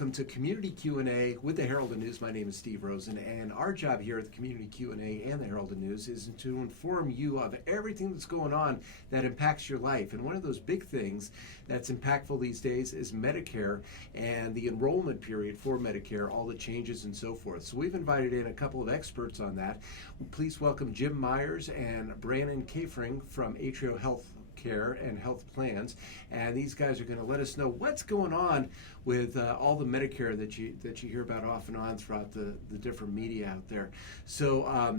welcome to Community Q&A with the Herald and News. My name is Steve Rosen, and our job here at the Community Q&A and the Herald and News is to inform you of everything that's going on that impacts your life. And one of those big things that's impactful these days is Medicare and the enrollment period for Medicare, all the changes and so forth. So we've invited in a couple of experts on that. Please welcome Jim Myers and Brannon from ATRIO Health and Health Plans, and these guys are going to let us know what's going on with all the Medicare that you hear about off and on throughout the different media out there. So,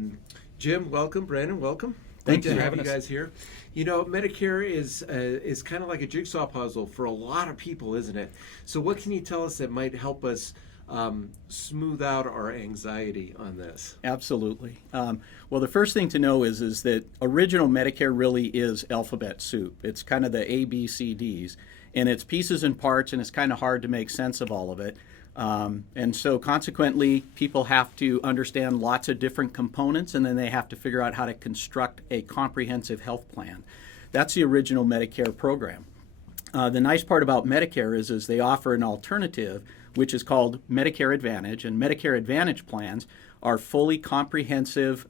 Jim, welcome. Brannon, welcome. Thank you to have you guys here. You know, Medicare is kind of like a jigsaw puzzle for a lot of people, isn't it? So, what can you tell us that might help us smooth out our anxiety on this? Absolutely. Well, the first thing to know is that original Medicare really is alphabet soup. It's kind of the A, B, C, Ds, and it's pieces and parts, and it's kind of hard to make sense of all of it. And so consequently, people have to understand lots of different components, and then they have to figure out how to construct a comprehensive health plan. That's the original Medicare program. The nice part about Medicare is they offer an alternative, which is called Medicare Advantage, and Medicare Advantage plans are fully comprehensive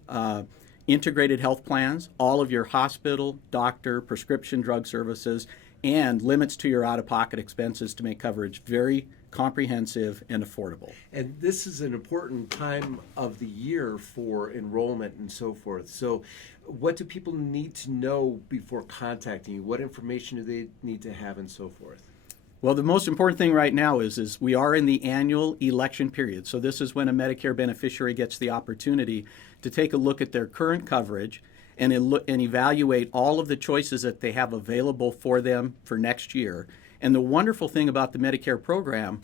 integrated health plans, all of your hospital, doctor, prescription drug services, and limits to your out-of-pocket expenses to make coverage very comprehensive and affordable. And this is an important time of the year for enrollment and so forth. So what do people need to know before contacting you? What information do they need to have and so forth? Well, the most important thing right now is we are in the annual election period. So this is when a Medicare beneficiary gets the opportunity to take a look at their current coverage and evaluate all of the choices that they have available for them for next year. And the wonderful thing about the Medicare program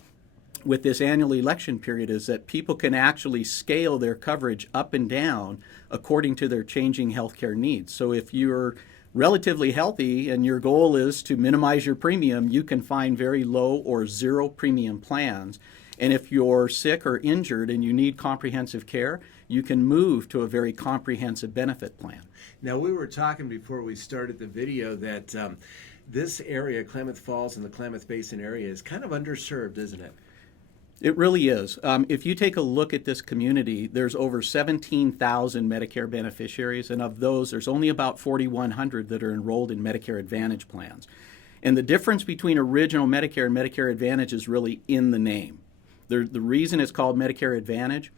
with this annual election period is that people can actually scale their coverage up and down according to their changing healthcare needs. So if you're relatively healthy and your goal is to minimize your premium, you can find very low or zero premium plans. And if you're sick or injured and you need comprehensive care, you can move to a very comprehensive benefit plan. Now, we were talking before we started the video that this area, Klamath Falls and the Klamath Basin area, is kind of underserved, isn't it? It really is. If you take a look at this community, there's over 17,000 Medicare beneficiaries, and of those, there's only about 4,100 that are enrolled in Medicare Advantage plans. And the difference between original Medicare and Medicare Advantage is really in the name. The reason it's called Medicare Advantage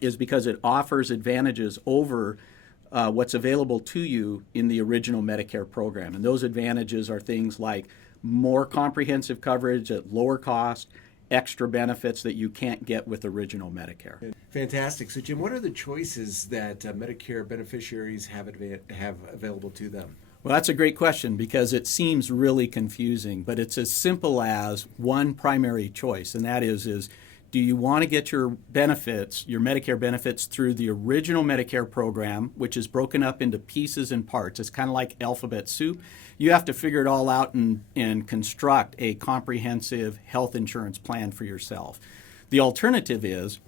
is because it offers advantages over what's available to you in the original Medicare program. And those advantages are things like more comprehensive coverage at lower cost, extra benefits that you can't get with original Medicare. Fantastic. So, Jim, what are the choices that Medicare beneficiaries have available to them? Well, that's a great question because it seems really confusing, but it's as simple as one primary choice, and that is do you want to get your benefits, your Medicare benefits, through the original Medicare program, which is broken up into pieces and parts? It's kind of like alphabet soup. You have to figure it all out and construct a comprehensive health insurance plan for yourself. The alternative is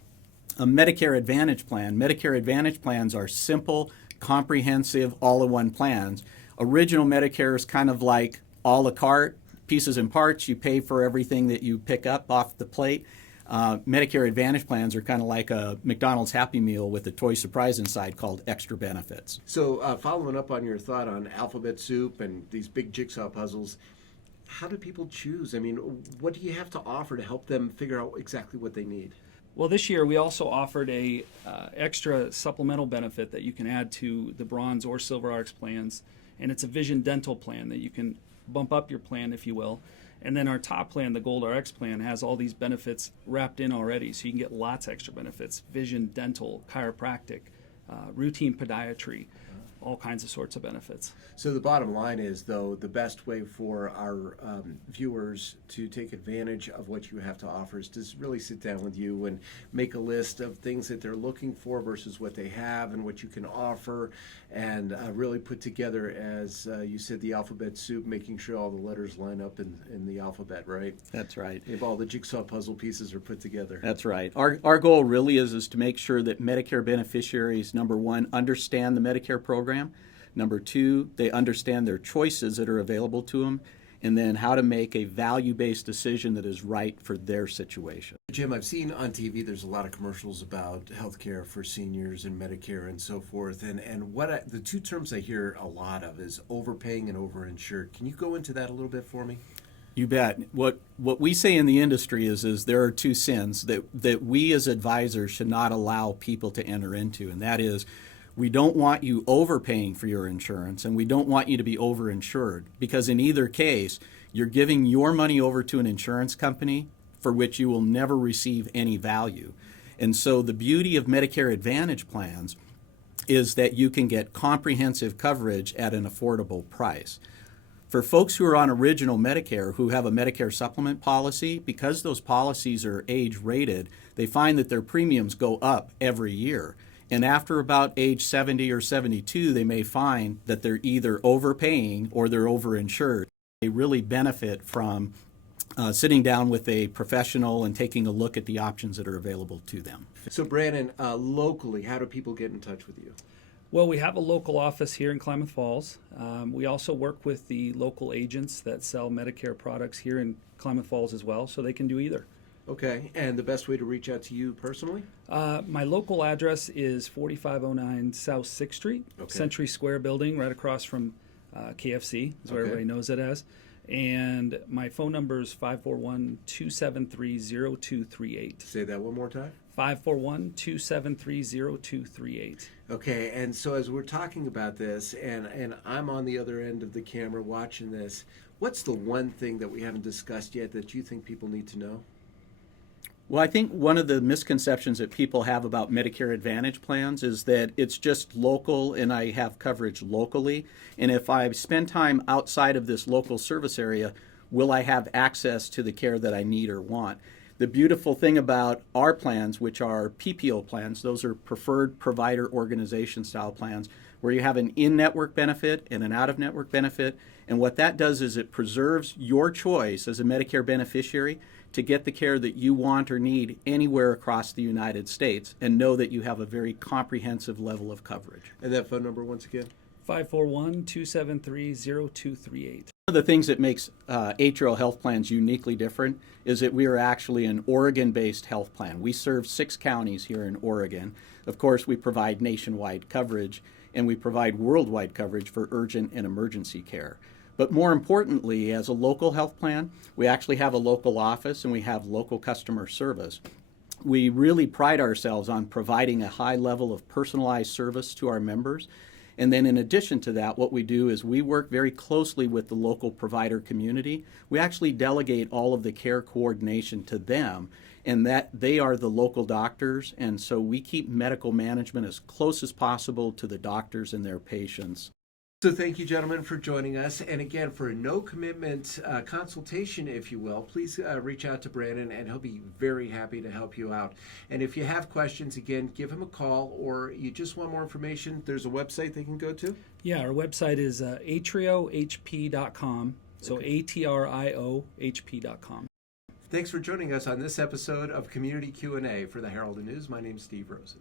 a Medicare Advantage plan. Medicare Advantage plans are simple, comprehensive, all-in-one plans. Original Medicare is kind of like a la carte, pieces and parts. You pay for everything that you pick up off the plate. Medicare Advantage plans are kind of like a McDonald's Happy Meal with a toy surprise inside called extra benefits. So following up on your thought on alphabet soup and these big jigsaw puzzles, how do people choose? I mean, what do you have to offer to help them figure out exactly what they need? Well, this year we also offered a extra supplemental benefit that you can add to the Bronze or Silver RX plans, and it's a vision dental plan that you can bump up your plan, if you will. And then our top plan, the Gold RX plan, has all these benefits wrapped in already, so you can get lots of extra benefits: vision, dental, chiropractic, routine podiatry, all kinds of sorts of benefits. So the bottom line is, though, the best way for our viewers to take advantage of what you have to offer is to really sit down with you and make a list of things that they're looking for versus what they have and what you can offer, and really put together, as you said, the alphabet soup, making sure all the letters line up in the alphabet, right? That's right. If all the jigsaw puzzle pieces are put together. That's right. Our goal really is to make sure that Medicare beneficiaries, number one, understand the Medicare program. Number two, they understand their choices that are available to them. and then how to make a value-based decision that is right for their situation. Jim, I've seen on TV there's a lot of commercials about healthcare for seniors and Medicare and so forth. And the two terms I hear a lot of is overpaying and overinsured. Can you go into that a little bit for me? You bet. What we say in the industry is there are two sins that we as advisors should not allow people to enter into, and that is we don't want you overpaying for your insurance, and we don't want you to be overinsured, because in either case, you're giving your money over to an insurance company for which you will never receive any value. And so the beauty of Medicare Advantage plans is that you can get comprehensive coverage at an affordable price. For folks who are on original Medicare, who have a Medicare supplement policy, because those policies are age rated, they find that their premiums go up every year. And after about age 70 or 72, they may find that they're either overpaying or they're overinsured. They really benefit from sitting down with a professional and taking a look at the options that are available to them. So, Brannon, locally, how do people get in touch with you? Well, we have a local office here in Klamath Falls. We also work with the local agents that sell Medicare products here in Klamath Falls as well, so they can do either. Okay, and the best way to reach out to you personally? My local address is 4509 South 6th Street, Okay. Century Square building, right across from KFC, is what Okay. everybody knows it as. And my phone number is 541-273-0238. Say that one more time. 541-273-0238. Okay, and so as we're talking about this, and I'm on the other end of the camera watching this, what's the one thing that we haven't discussed yet that you think people need to know? Well, I think one of the misconceptions that people have about Medicare Advantage plans is that it's just local and I have coverage locally. And if I spend time outside of this local service area, will I have access to the care that I need or want? The beautiful thing about our plans, which are PPO plans, those are preferred provider organization style plans, where you have an in-network benefit and an out-of-network benefit. And what that does is it preserves your choice as a Medicare beneficiary to get the care that you want or need anywhere across the United States, and know that you have a very comprehensive level of coverage. And that phone number once again? 541-273-0238. One of the things that makes ATRIO Health Plans uniquely different is that we are actually an Oregon-based health plan. We serve 6 counties here in Oregon. Of course, we provide nationwide coverage, and we provide worldwide coverage for urgent and emergency care. But more importantly, as a local health plan, we actually have a local office and we have local customer service. We really pride ourselves on providing a high level of personalized service to our members. And then in addition to that, what we do is we work very closely with the local provider community. We actually delegate all of the care coordination to them, and that they are the local doctors. And so we keep medical management as close as possible to the doctors and their patients. So thank you, gentlemen, for joining us. And again, for a no-commitment consultation, if you will, please reach out to Brannon, and he'll be very happy to help you out. And if you have questions, again, give him a call, or you just want more information, there's a website they can go to? Yeah, our website is atriohp.com, so Okay. ATRIOHP.com. Thanks for joining us on this episode of Community Q&A for the Herald and News. My name is Steve Rosen.